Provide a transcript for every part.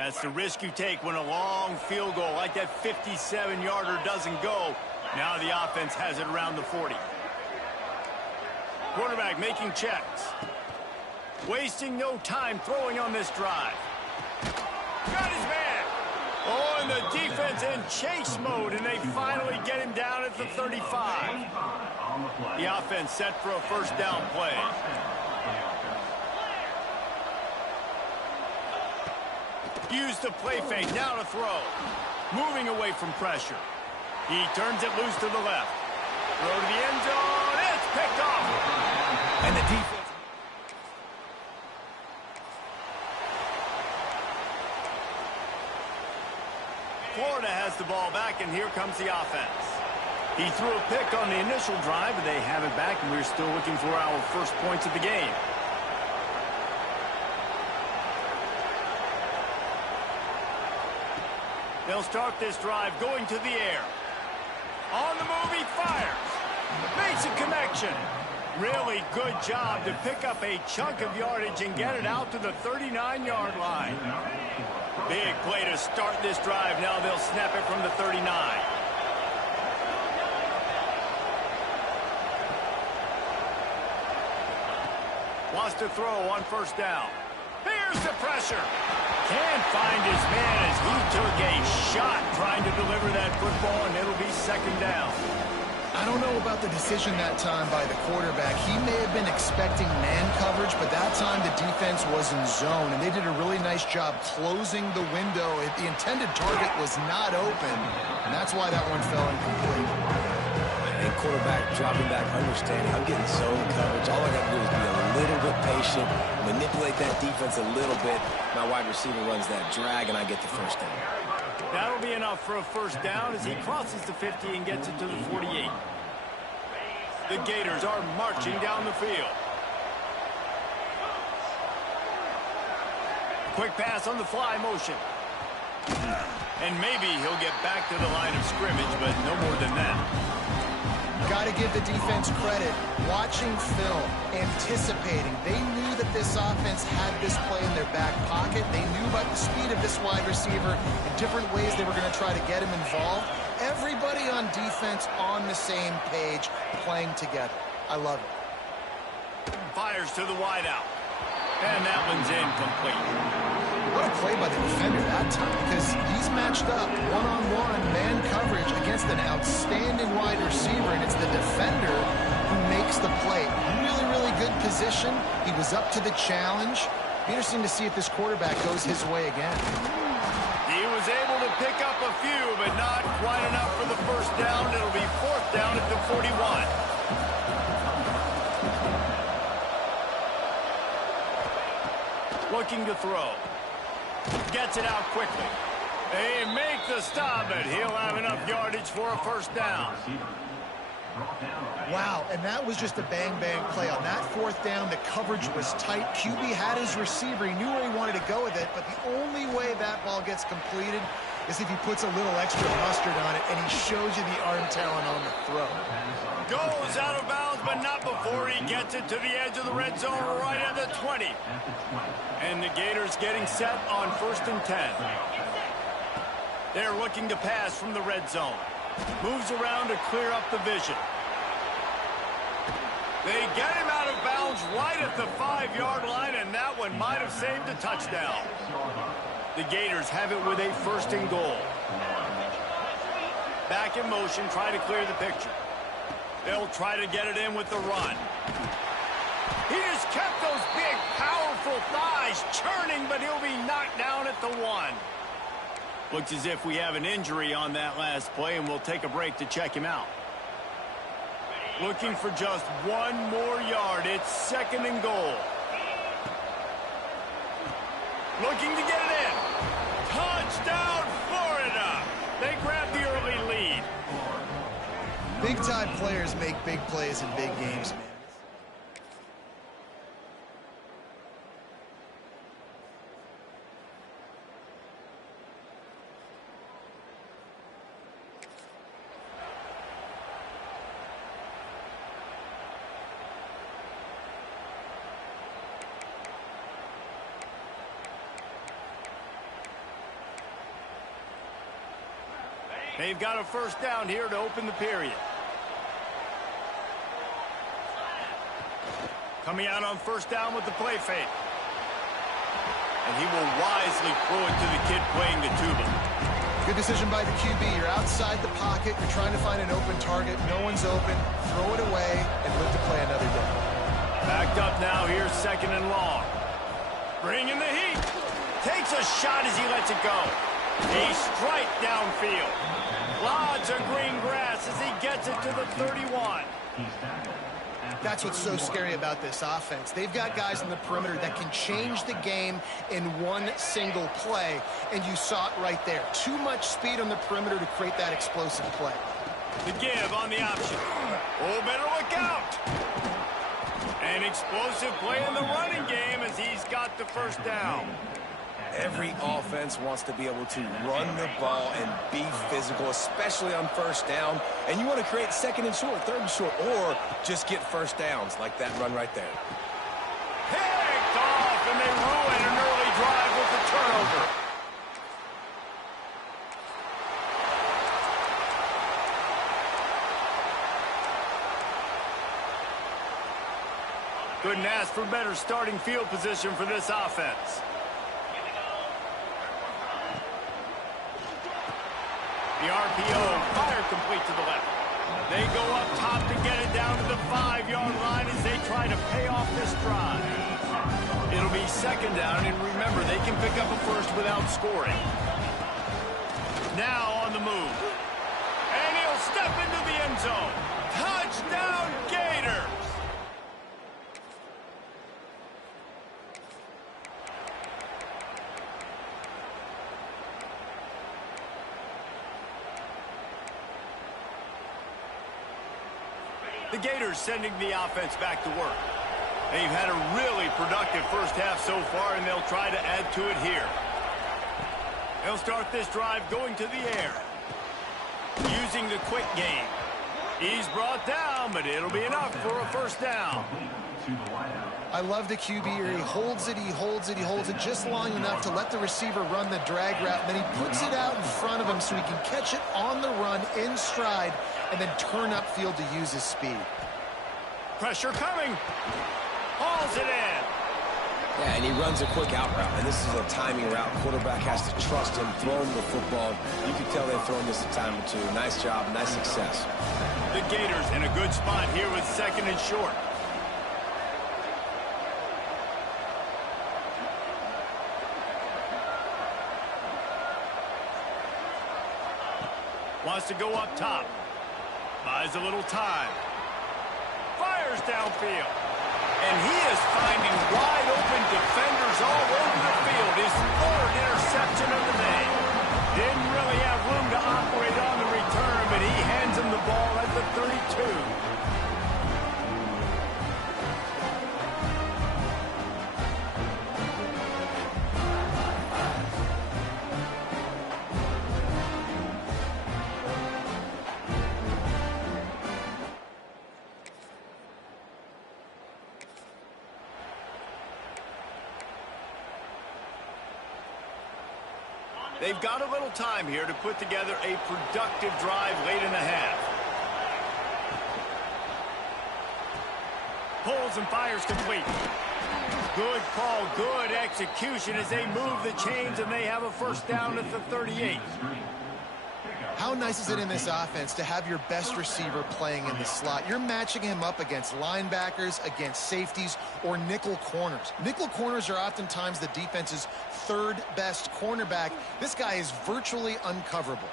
That's the risk you take when a long field goal like that 57-yarder doesn't go. Now the offense has it around the 40. Quarterback making checks. Wasting no time throwing on this drive. Got his man. Oh, and the defense in chase mode, and they finally get him down at the 35. The offense set for a first down play. Use the play fake, now to throw. Moving away from pressure. He turns it loose to the left. Throw to the end zone, it's picked off. And the defense. Florida has the ball back, and here comes the offense. He threw a pick on the initial drive, but they have it back, and we're still looking for our first points of the game. They'll start this drive going to the air. On the move, he fires. Makes a connection. Really good job to pick up a chunk of yardage and get it out to the 39-yard line. Big play to start this drive. Now they'll snap it from the 39. Wants to throw on first down. Here's the pressure. Can't find his man as he took a shot trying to deliver that football, and it'll be second down. I don't know about the decision that time by the quarterback. He may have been expecting man coverage, but that time the defense was in zone, and they did a really nice job closing the window. The intended target was not open, and that's why that one fell incomplete. And quarterback dropping back, understanding I'm getting zone coverage. All I got to do is be a little bit patient, manipulate that defense a little bit. My wide receiver runs that drag, and I get the first down. That'll be enough for a first down as he crosses the 50 and gets it to the 48. The Gators are marching down the field. Quick pass on the fly motion. And maybe he'll get back to the line of scrimmage, but no more than that. Got to give the defense credit. Watching film, anticipating. They knew that this offense had this play in their back pocket. They knew about the speed of this wide receiver and different ways they were going to try to get him involved. Everybody on defense on the same page, playing together. I love it. Fires to the wideout. And that one's incomplete. What a play by the defender that time, because he's matched up one-on-one man coverage against an outstanding wide receiver, and it's the defender who makes the play. Really, really good position. He was up to the challenge. Be interesting to see if this quarterback goes his way again. He was able to pick up a few, but not quite enough for the first down. It'll be fourth down at the 41. Looking to throw. Gets it out quickly. They make the stop, but he'll have enough yardage for a first down. Wow, and that was just a bang-bang play. On that fourth down, the coverage was tight. QB had his receiver. He knew where he wanted to go with it, but the only way that ball gets completed is if he puts a little extra mustard on it, and he shows you the arm talent on the throw. Goes out of bounds, but not before he gets it to the edge of the red zone right at the 20. And the Gators getting set on first and 10. They're looking to pass from the red zone. Moves around to clear up the vision. They get him out of bounds right at the 5-yard line, and that one might have saved a touchdown. The Gators have it with a first and goal. Back in motion, try to clear the picture. They'll try to get it in with the run. He just kept those big, powerful thighs churning, but he'll be knocked down at the 1. Looks as if we have an injury on that last play, and we'll take a break to check him out. Looking for just one more yard. It's second and goal. Looking to get it in. Touchdown, Florida! They grab the early lead. Big-time players make big plays in big games, man. They've got a first down here to open the period. Coming out on first down with the play fake. And he will wisely throw it to the kid playing the tuba. Good decision by the QB. You're outside the pocket. You're trying to find an open target. No one's open. Throw it away and live to play another day. Backed up now. Here's second and long. Bringing the heat. Takes a shot as he lets it go. A strike downfield. Lots of green grass as he gets it to the 31. That's what's so scary about this offense. They've got guys in the perimeter that can change the game in one single play, and you saw it right there. Too much speed on the perimeter to create that explosive play. The give on the option. Oh, better look out. An explosive play in the running game as he's got the first down. Every offense wants to be able to run the ball and be physical, especially on first down. And you want to create second and short, third and short, or just get first downs like that run right there. Picked off, and they ruin an early drive with the turnover. Couldn't ask for better starting field position for this offense. The RPO, fire complete to the left. They go up top to get it down to the 5-yard line as they try to pay off this drive. It'll be second down, and remember, they can pick up a first without scoring. Now on the move. And he'll step into the end zone. Touchdown, Gators! The Gators sending the offense back to work. They've had a really productive first half so far, and they'll try to add to it here. They'll start this drive going to the air. Using the quick game. He's brought down, but it'll be enough for a first down. I love the QB here. He holds it, he holds it, he holds it just long enough to let the receiver run the drag route. And then he puts it out in front of him so he can catch it on the run in stride and then turn upfield to use his speed. Pressure coming. Hauls it in. Yeah, and he runs a quick out route, and this is a timing route. Quarterback has to trust him, throw him the football. You can tell they've thrown this a time or two. Nice job, nice success. The Gators in a good spot here with second and short. Wants to go up top. Buys a little time. Fires downfield. And he is finding wide open defenders all over the field. His third interception of the day. Didn't really have room to operate on the return, but he hands him the ball at the 32. They've got a little time here to put together a productive drive late in the half. Pulls and fires complete. Good call, good execution as they move the chains and they have a first down at the 38. How nice is it in this offense to have your best receiver playing in the slot? You're matching him up against linebackers, against safeties, or nickel corners. Nickel corners are oftentimes the defense's third best cornerback. This guy is virtually uncoverable.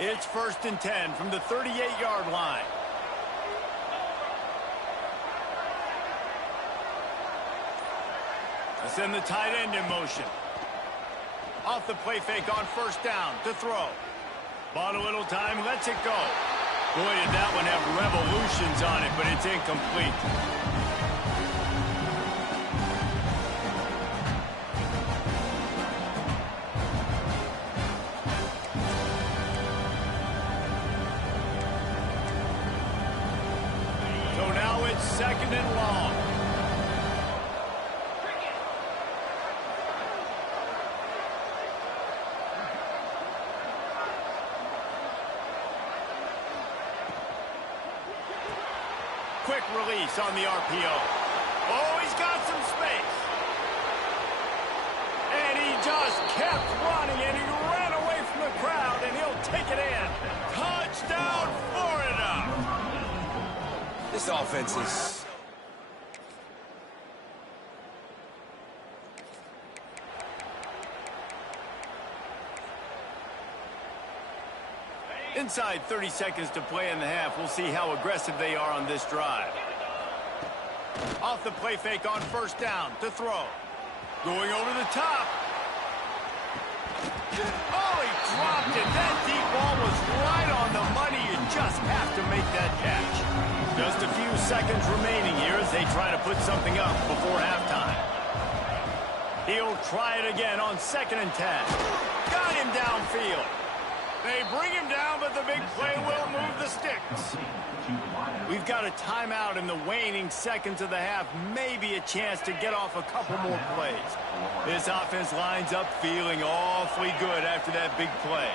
It's 1st and 10 from the 38-yard line. Let's send the tight end in motion. Off the play fake on first down to throw. Bought a little time, lets it go. Boy, did that one have revolutions on it, but it's incomplete. So now it's second and long. quick release on the RPO. Oh, he's got some space. And he just kept running, and he ran away from the crowd, and he'll take it in. Touchdown, Florida! This offense is... Inside 30 seconds to play in the half. We'll see how aggressive they are on this drive. Off the play fake on first down to throw. Going over the top. Oh, he dropped it. That deep ball was right on the money. You just have to make that catch. Just a few seconds remaining here as they try to put something up before halftime. He'll try it again on 2nd and 10. Got him downfield. They bring him down, but the big play will move the sticks. We've got a timeout in the waning seconds of the half. Maybe a chance to get off a couple more plays. This offense lines up feeling awfully good after that big play.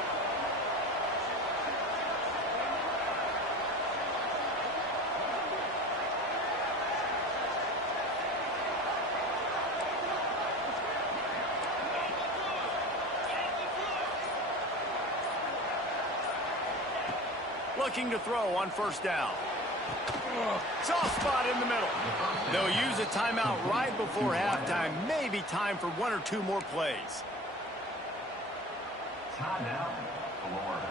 Looking to throw on first down. Soft spot in the middle. They'll use a timeout right before halftime. Maybe time for 1 or 2 more plays. Timeout, Florida.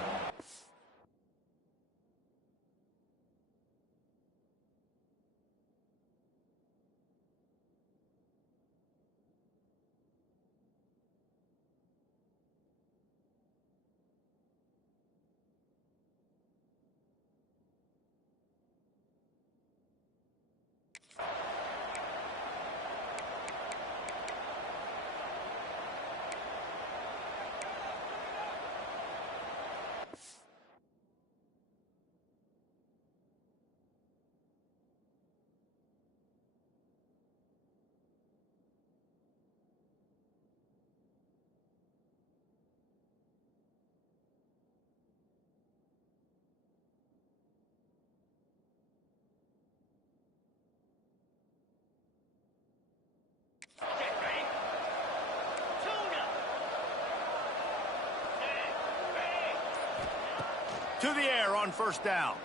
To the air on first down.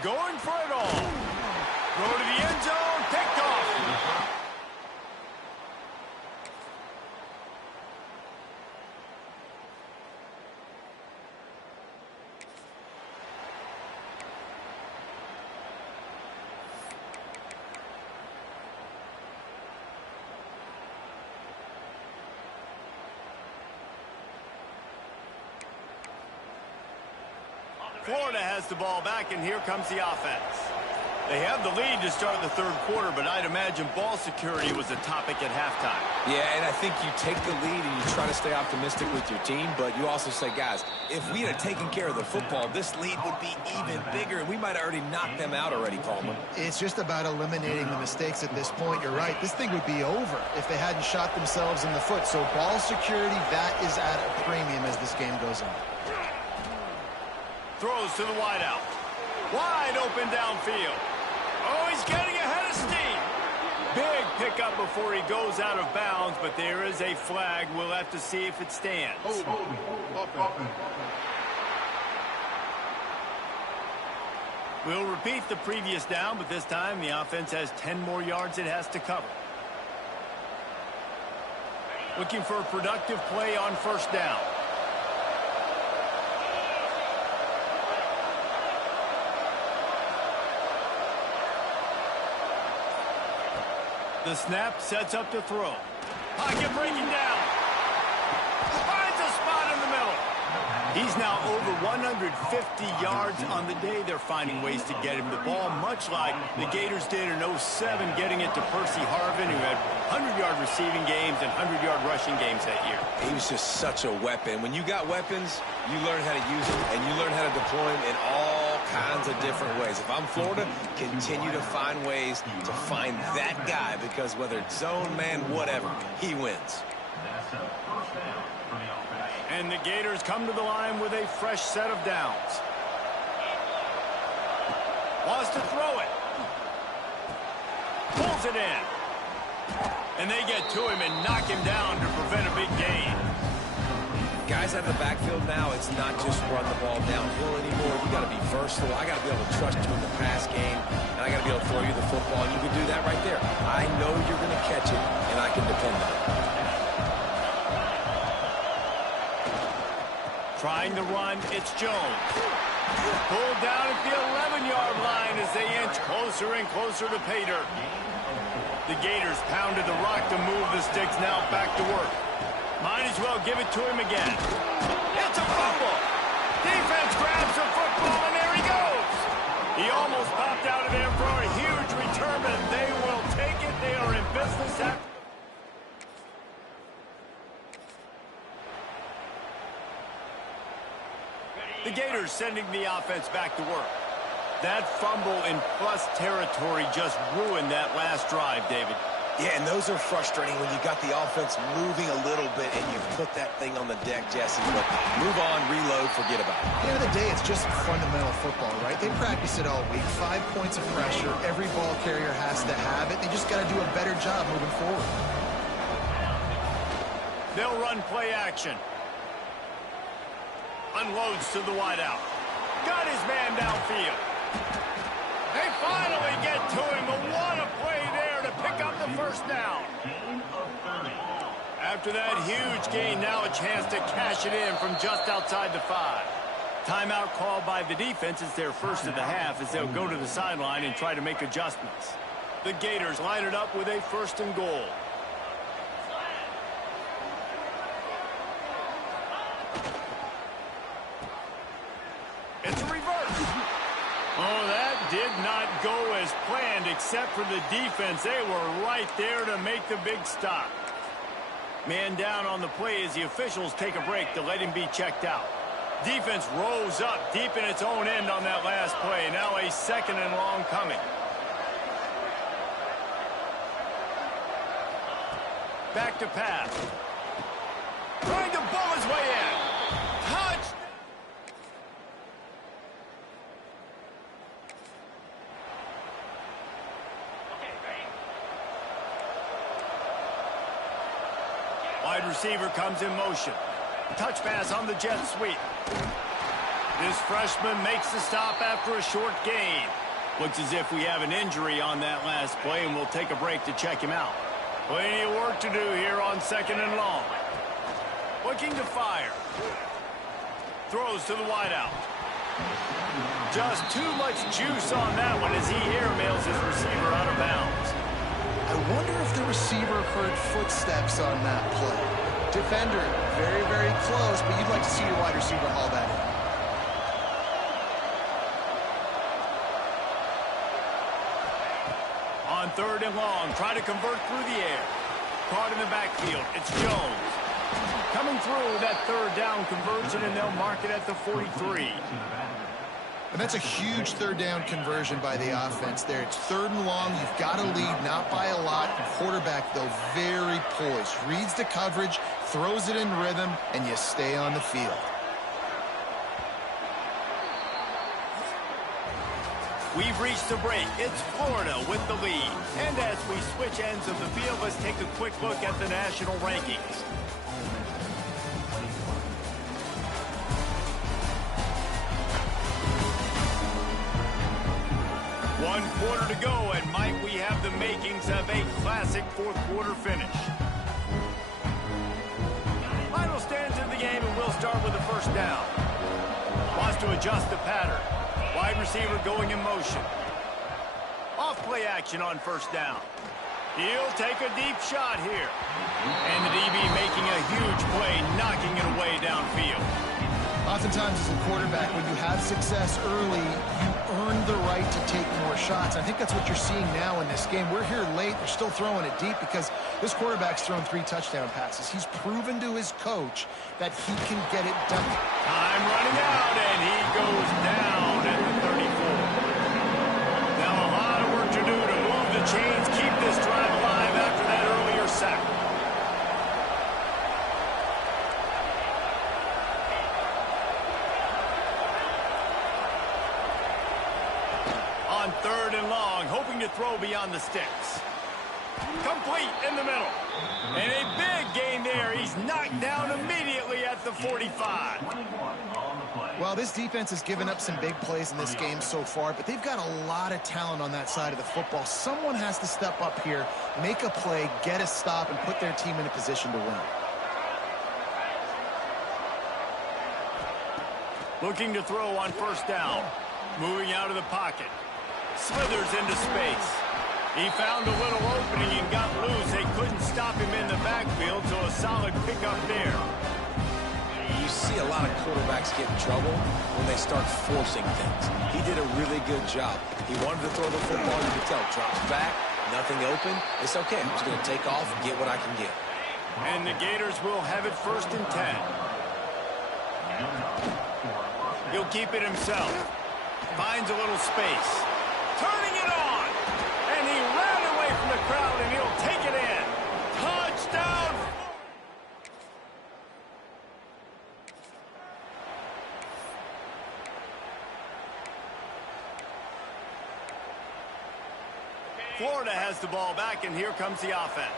Going for it all. Throw to the end zone. Picked off. Florida has the ball back, and here comes the offense. They have the lead to start the third quarter, but I'd imagine ball security was a topic at halftime. Yeah, and I think you take the lead and you try to stay optimistic with your team, but you also say, guys, if we had taken care of the football, this lead would be even bigger, and we might have already knocked them out already, Coleman. It's just about eliminating the mistakes at this point. You're right. This thing would be over if they hadn't shot themselves in the foot. So ball security, that is at a premium as this game goes on. Throws to the wideout. Wide open downfield. Oh, he's getting ahead of steam. Big pickup before he goes out of bounds, but there is a flag. We'll have to see if it stands. We'll repeat the previous down, but this time the offense has 10 more yards it has to cover. Looking for a productive play on first down. The snap sets up to throw. Pocket breaking down. Finds a spot in the middle. He's now over 150 yards on the day. They're finding ways to get him the ball, much like the Gators did in 07, getting it to Percy Harvin, who had 100-yard receiving games and 100-yard rushing games that year. He was just such a weapon. When you got weapons, you learn how to use them, and you learn how to deploy them in all kinds of different ways. If I'm Florida, continue to find ways to find that guy, because whether it's zone, man, whatever, he wins. And the Gators come to the line with a fresh set of downs. Wants to throw it. Pulls it in. And they get to him and knock him down to prevent a big gain. Guys out of the backfield now, it's not just run the ball downhill anymore. You got to be versatile. I got to be able to trust you in the pass game, and I got to be able to throw you the football. And you can do that right there. I know you're going to catch it, and I can depend on it. Trying to run, it's Jones. Pulled down at the 11-yard line as they inch closer and closer to pay dirt. The Gators pounded the rock to move the sticks, now back to work. Might as well give it to him again. It's a fumble. Defense grabs the football, and there he goes. He almost popped out of there for a huge return, and they will take it. They are in business after. The Gators sending the offense back to work. That fumble in plus territory just ruined that last drive, David. Yeah, and those are frustrating when you got the offense moving a little bit and you put that thing on the deck, Jesse. But move on, reload, forget about it. At the end of the day, it's just fundamental football, right? They practice it all week. 5 points of pressure. Every ball carrier has to have it. They just got to do a better job moving forward. They'll run play action. Unloads to the wideout. Got his man downfield. They finally get to him, but what a play there to pick up the first down. After that huge gain, now a chance to cash it in from just outside the 5. Timeout called by the defense. It's their first of the half as they'll go to the sideline and try to make adjustments. The Gators line it up with a 1st and goal. It's a reverse. Oh, that did not go as planned except for the defense. They were right there to make the big stop. Man down on the play as the officials take a break to let him be checked out. Defense rose up deep in its own end on that last play. Now a 2nd and long coming. Back to pass. Trying to bull his way in. Touchdown. Wide receiver comes in motion. Touch pass on the jet sweep. This freshman makes the stop after a short gain. Looks as if we have an injury on that last play, and we'll take a break to check him out. Plenty of work to do here on 2nd and long. Looking to fire. Throws to the wideout. Just too much juice on that one as he airmails his receiver out of bounds. I wonder if the receiver heard footsteps on that play. Defender, very, very close, but you'd like to see your wide receiver haul that in. On 3rd and long, try to convert through the air. Caught in the backfield, it's Jones. Coming through that 3rd down conversion, and they'll mark it at the 43. And that's a huge 3rd down conversion by the offense there. It's 3rd and long. You've got to lead, not by a lot. The quarterback, though, very poised. Reads the coverage, throws it in rhythm, and you stay on the field. We've reached the break. It's Florida with the lead. And as we switch ends of the field, let's take a quick look at the national rankings. One quarter to go, and might we have the makings of a classic 4th quarter finish. Final stands in the game, and we'll start with the 1st down. Wants to adjust the pattern. Wide receiver going in motion. Off play action on 1st down. He'll take a deep shot here. And the DB making a huge play, knocking it away downfield. Oftentimes as a quarterback, when you have success early, you earn the right to take more shots. I think that's what you're seeing now in this game. We're here late. They're still throwing it deep because this quarterback's thrown 3 touchdown passes. He's proven to his coach that he can get it done. Time running out, and he goes down at the 34. Now a lot of work to do to move the chains, keep this drive alive after that earlier sack. on 3rd and long, hoping to throw beyond the sticks. Complete in the middle. And a big gain there. He's knocked down immediately at the 45. Well, this defense has given up some big plays in this game so far, but they've got a lot of talent on that side of the football. Someone has to step up here, make a play, get a stop, and put their team in a position to win. Looking to throw on 1st down. Moving out of the pocket. Slithers into space. He found a little opening and got loose. They couldn't stop him in the backfield, so a solid pickup there. You see a lot of quarterbacks get in trouble when they start forcing things. He did a really good job. He wanted to throw the football. You could tell. Drops back, nothing open. It's okay. I'm just going to take off and get what I can get. And the Gators will have it 1st and 10. He'll keep it himself. Finds a little space. Turning it on. And he ran away from the crowd, and he'll take it in. Touchdown. Florida has the ball back, and here comes the offense.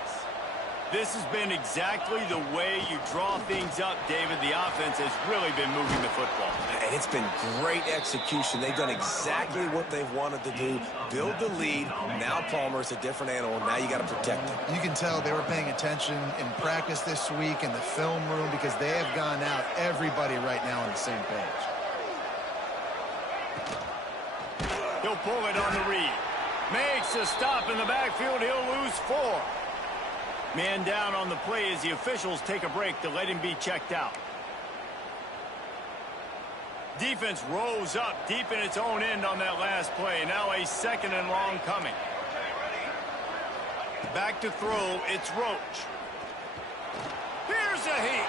This has been exactly the way you draw things up, David. The offense has really been moving the football. And it's been great execution. They've done exactly what they've wanted to do. Build the lead. Now Palmer's a different animal. Now you got to protect him. You can tell they were paying attention in practice this week in the film room because they have gone out, everybody right now on the same page. He'll pull it on the read. Makes a stop in the backfield. He'll lose 4. Man down on the play as the officials take a break to let him be checked out. Defense rose up deep in its own end on that last play. Now a 2nd and long coming. Back to throw, it's Roach. Here's a heat.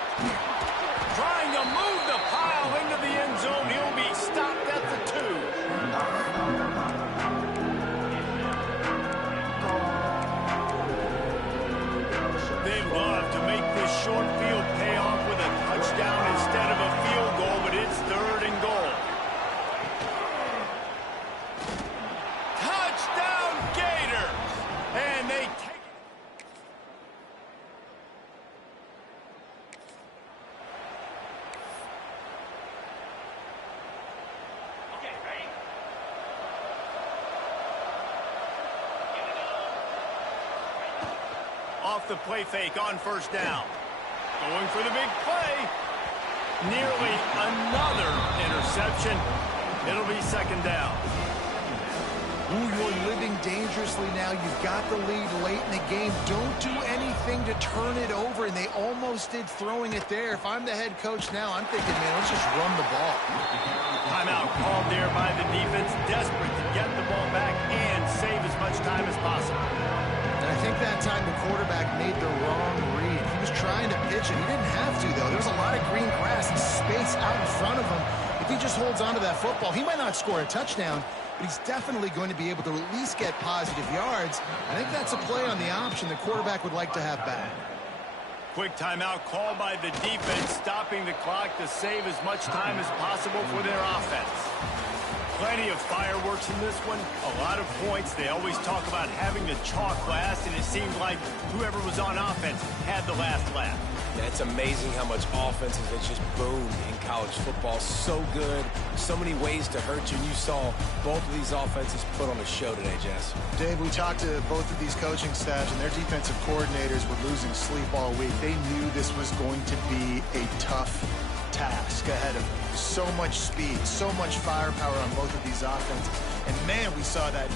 Trying to move the pile into the end zone. He'll be stopped at the 2. They'd love to make this short field pay off with a touchdown instead of a field goal, but it's 3rd and goal. Touchdown Gators! And they take it. Okay, ready? Off the play fake on 1st down. Going for the big play. Nearly another interception. It'll be 2nd down. Ooh, you're living dangerously now. You've got the lead late in the game. Don't do anything to turn it over, and they almost did throwing it there. If I'm the head coach now, I'm thinking, man, let's just run the ball. Timeout called there by the defense, desperate to get the ball back and save as much time as possible. And I think that time the quarterback made the wrong read. He was trying to pitch it. He didn't have to, though. There was a lot of green grass and space out in front of him. If he just holds onto that football, he might not score a touchdown, but he's definitely going to be able to at least get positive yards. I think that's a play on the option the quarterback would like to have back. Quick timeout called by the defense, stopping the clock to save as much time as possible for their offense. Plenty of fireworks in this one, a lot of points. They always talk about having the chalk last, and it seemed like whoever was on offense had the last laugh. Yeah, it's amazing how much offenses have just boomed in college football. So good, so many ways to hurt you. And you saw both of these offenses put on a show today, Jess. Dave, we talked to both of these coaching staffs, and their defensive coordinators were losing sleep all week. They knew this was going to be a tough task ahead of them. So much speed, so much firepower on both of these offenses. And man, we saw that